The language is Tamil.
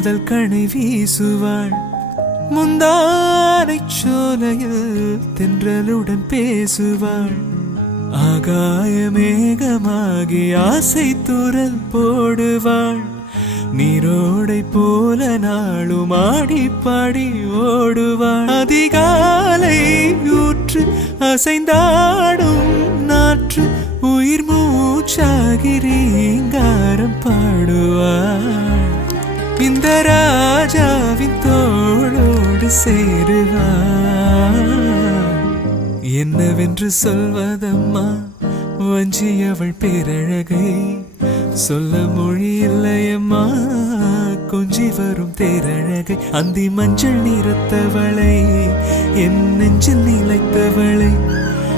காதல் கணை வீசுவாள். முந்தானை சோலையில் தென்றலுடன் பேசுவாள். ஆகாய மேகமாகி ஆசை துரல் போடுவாள். நீரோடை போல நாளும் ஆடி பாடி ஓடுவாள். அதிகாலை ஊற்று அசைந்தாடும் நாற்று உயிர் மூச்சாகி ரீங்காரம் பாடுவாள். இந்த ராஜாவின் தோளோடு சேருவாள். என்னவென்று சொல்வதம்மா வஞ்சியவள் பேரழகை, சொல்ல மொழி இல்லையம்மா கொஞ்சி வரும் தேரழகை. அந்தி மஞ்சள் நிறத்தவளை, என் நெஞ்சில் நிலைத்தவளை,